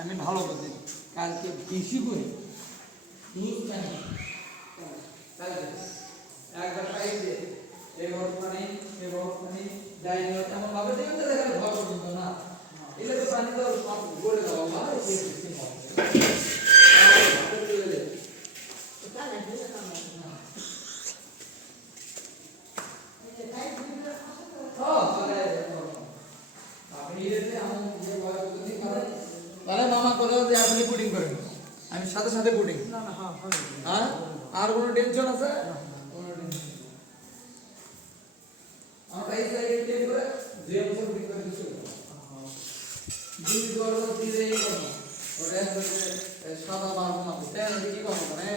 আমি ভালো বুঝি কালকে বেশি করে কালকে একবার পাইছে এই বরফানি যাই এমন ভাবে দেখেন তো দেখেন ঘর পর্যন্ত না এলে তো পানি তো সব গড়ে দেওয়া ভালো তাহলে মামা কোথাও যে আপনি পুডিং করেন আমি সাথে সাথে পুডিং হ্যাঁ আর কোনো টেনশন আছে আমরা এই সাইডে ক্লিক করে যে বছর পুডিং করে দিচ্ছি দুই গড় দিলে এই করব ওটা হচ্ছে সাদা মারবো না তাই কি করব মানে